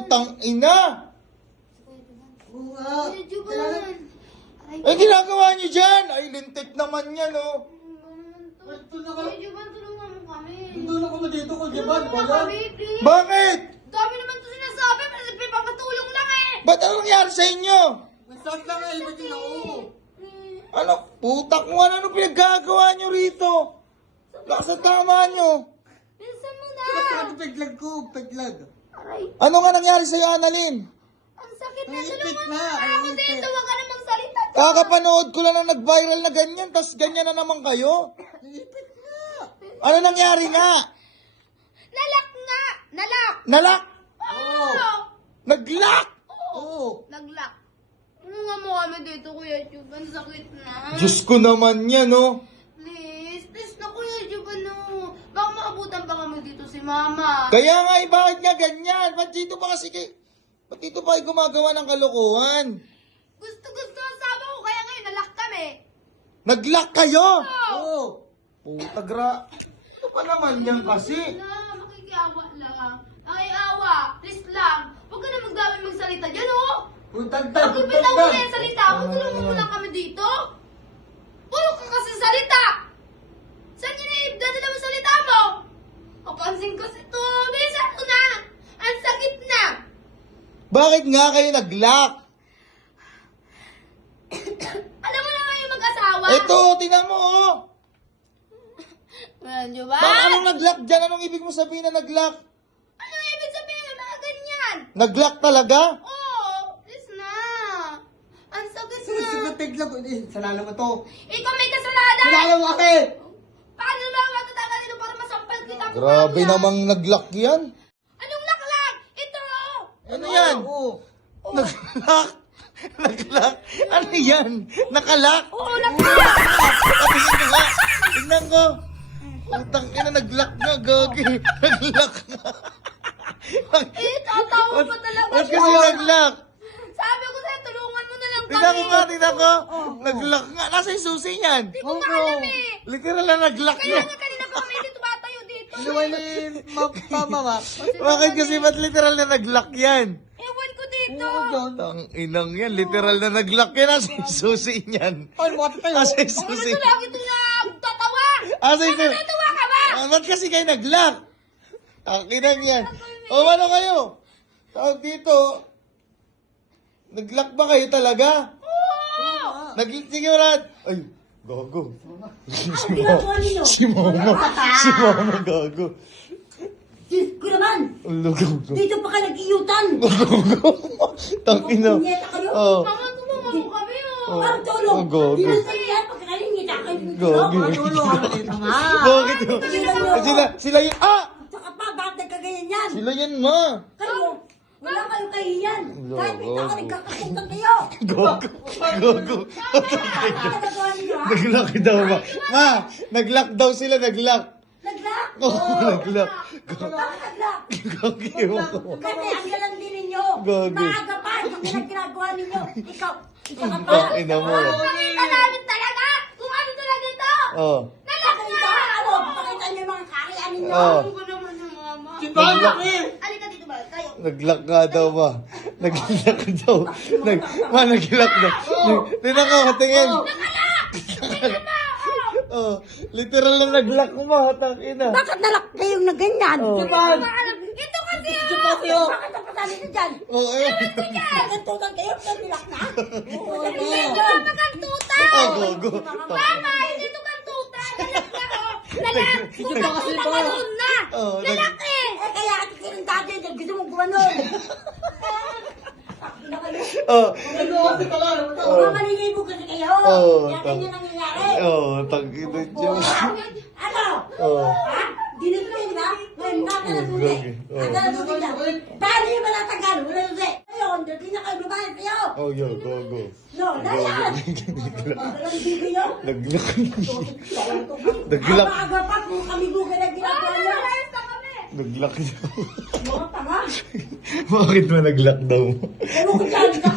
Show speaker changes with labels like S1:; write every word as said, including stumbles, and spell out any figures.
S1: Putang ina!
S2: Oo nga.
S3: Kuya Juban. Aray
S1: Eh, ginagawa niyo dyan! Ay, lintik naman yan, oh.
S2: Pwede na ka.
S3: Kuya Juban, tulungan mo kami.
S2: Doon ako na dito ko, Jaban.
S3: Tulungan mo
S2: Wala.
S3: kami, please.
S1: Bakit?
S3: Dami naman ito sinasabi, pero may papatulong lang eh.
S1: Ba't ano nangyari sa inyo?
S2: May sakit lang eh. Ba't yun ako?
S1: Ano? Putak mo, ano, ano pinaggagawa niyo rito? Nasa tama niyo.
S3: Bilisan mo na.
S2: Saka paglag ko, paglag.
S3: Aray,
S1: Ano nga nangyari sa'yo, Annalyn?
S3: ang sakit na.
S2: Ang ipit
S3: Tulungan mo
S2: na,
S3: na
S2: ang
S3: ako
S2: ipit.
S3: dito. Huwag ka namang salita.
S1: Kakapanood ko lang na nag-viral na ganyan, tas ganyan na naman kayo.
S2: Ipit na.
S1: Ano nangyari nga?
S3: Nalak nga. Nalak.
S1: Nalak?
S3: Oo.
S1: Naglock?
S2: Oo.
S3: Naglak. Tulungan mo kami dito, Kuya Juban. Sakit na.
S1: Diyos ko naman yan, oh.
S3: Please, please na Kuya Juban, no. Baka maabutan pa kami dito si Mama.
S1: Kaya nga, eh, bakit nga ganyan? Ba't dito pa kasi kay... Ba't dito pa kayo gumagawa ng kalokohan?
S3: Gusto-gusto ang sama ko, kaya ngayon nalak kami.
S1: Naglock kayo?
S2: Oo.
S1: Puta gra... Ito pa naman yan kasi.
S3: Wala, makikiawa lang. Nakiawa, please lang. Huwag ka na magdami magsalita dyan, oh.
S2: Putagtag,
S3: Pag ibitaw mo na
S2: putagtag.
S3: yung salita mo, tulungan mo lang kami dito. Puro ka kasi salita. Saan yun na ibdadala mo salita mo? Kapansin ko si to. Bilisan mo na. Ang sakit na.
S1: Bakit nga kayo naglock?
S3: Alam mo naman yung mag-asawa.
S1: Ito, tingnan mo, oh.
S3: Medyo ba?
S1: Bakit anong naglock dyan? Anong ibig mo sabihin na naglock?
S3: Anong ibig sabihin ng mga ganyan?
S1: Naglock talaga?
S3: Oo, please na. Ang sakit
S2: Saka
S3: na.
S2: saka paglag ko. Eh, sanalo mo to.
S3: Ikaw may kasalanan.
S2: Sanalo mo kasi.
S3: Paano ba ang matatagal dito para masampal kita? kung
S1: Grabe
S3: paano?
S1: namang naglock yan.
S3: Anong laklang? Ito!
S1: Ano yan?
S2: Oo.
S1: Naglock? Naglock? Ano yan? Nakalock?
S3: Oo, laklang!
S1: Tingnan ko nga. Tingnan ko. Utang ina, naglock nga, gagi. Naglock nga.
S3: Eh, tatawa pa talaga
S1: Ba't
S3: siya.
S1: kasi naglock?
S3: Sabi ko sa'yo, tulungan mo na lang kami.
S1: Tingnan ko nga, tingnan ko. Naglock nga. Nasa yung susi niyan.
S3: Hindi ko nga alam eh.
S1: Literal na naglock
S3: Kaya
S1: niya.
S3: nga kanina pa kami dito batayo dito.
S2: Inuway na yung mama ma.
S1: Bakit kasi ba't literal na naglock yan?
S3: Ewan ko dito.
S2: Oo, John.
S1: Ang inang yan, literal na naglock yan. Nasa yung susi niyan.
S2: Ay, mati kayo.
S1: Nasa yung
S3: Ano
S1: susi.
S3: ito lagi ito na tatawa?
S1: Nasa yung susi.
S3: Tatawa ka ba?
S1: Ah, ba't kasi kayo nag-lock? Ang inang yan. O, ano kayo? Tawag dito. Nag-lock ba kayo talaga?
S3: Oo.
S1: Nag-lock, sige, Rad. Ay, gago. Si
S4: ginagawa ninyo?
S1: Si mama. Si mama, gago.
S4: Diyos ko naman!
S1: Ang gago.
S4: Dito pa ka nag-iyutan!
S1: Tangina.
S4: Punyeta kayo!
S1: Oh.
S3: Mama, tumama mo kami oh.
S1: Oh.
S4: Ang tulong!
S1: Ang gago.
S4: Di ba sa yan? Pagkakalingita kayo dito!
S1: Gago.
S2: Matulo ka na dito, ma.
S1: Bakit yun? Sila, sila yun. Ah!
S4: Saka pa, bakit nagkaganyan yan?
S1: Sila yan, ma.
S4: Kayo! Wala kayo kahiyan! Kahit may
S1: Gago.
S4: taka nagkakasutan kayo!
S1: Gago. Gago.
S4: Ano nagagawa ninyo ha?
S1: Nag-lock daw ba? Ma, nag-lock daw sila, nag-lock.
S4: Nag-lock!
S1: Oo, nag-lock.
S4: Bakit nag-lock?
S1: Gago ewan ko.
S4: Kasi ang galang din ninyo!
S1: Gago.
S4: Maaga pa! Hindi na ginagawa ninyo! Ikaw! Ikaw ka pa!
S1: Ang ina mo.
S3: Pakita namin talaga kung ano talaga ito.
S1: Oh.
S3: Nalak
S4: Pakita
S3: na.
S4: ano! Pakita niyo yung mga kariyan ninyo!
S1: Oh.
S3: Ano ba naman yung mama?
S2: Si Bala eh.
S3: Alika dito ba? Kayo.
S1: Nag-lock nga daw ba? Nag-lock daw. Nag, ma, nag-lock daw. Tingnan ko, tingin. Oh, literal na nag-lock mo, hatang ina.
S4: Bakit nalak kayong na ganyan?
S1: Oh.
S2: Jaban.
S3: Ito kasi oh.
S2: Jaban yun.
S4: Bakit ang pasali na dyan?
S1: Oh, eh.
S4: Nagantutan kayo, pero nilak na. Oo,
S3: Hindi ito ang kagantutan.
S1: Oh, gogo.
S3: Mama, hindi ito kantutan. Nalak na oh. Nalak. Kung
S2: Sige, bakit
S3: kantutan
S2: ba?
S3: ka doon na.
S1: Oh, nag-
S3: Nalak eh.
S4: Eh, kaya ati ko rin dati, dahil gusto mong gumanon. Takbo na kayo.
S1: Oh,
S2: Ano kasi pala?
S4: Mga malilibo kasi kayo.
S1: Oh,
S4: Kaya
S1: tak-
S4: ganyan nangyayari.
S1: oh, tangina Diyos.
S4: Ano?
S1: Oh.
S4: Ha? Dinito kayo na? Ngayon, nata na tuloy.
S1: Okay. Oh.
S4: Nata na tuloy na. Paano yung malatagal? Wala na siya. Ayun, dati na kayo lumayan kayo.
S1: Oh, yo, gogo.
S4: No, dayan. Walang bibig yun.
S1: Nag-lock. Nag-lock.
S4: Aga-aga pa kung kami Google na ginagawa niyo.
S3: Ayos na kami.
S1: Nag-lock daw.
S4: Mga tanga.
S1: Bakit mo nag-lock daw?
S4: Ewan ko dyan,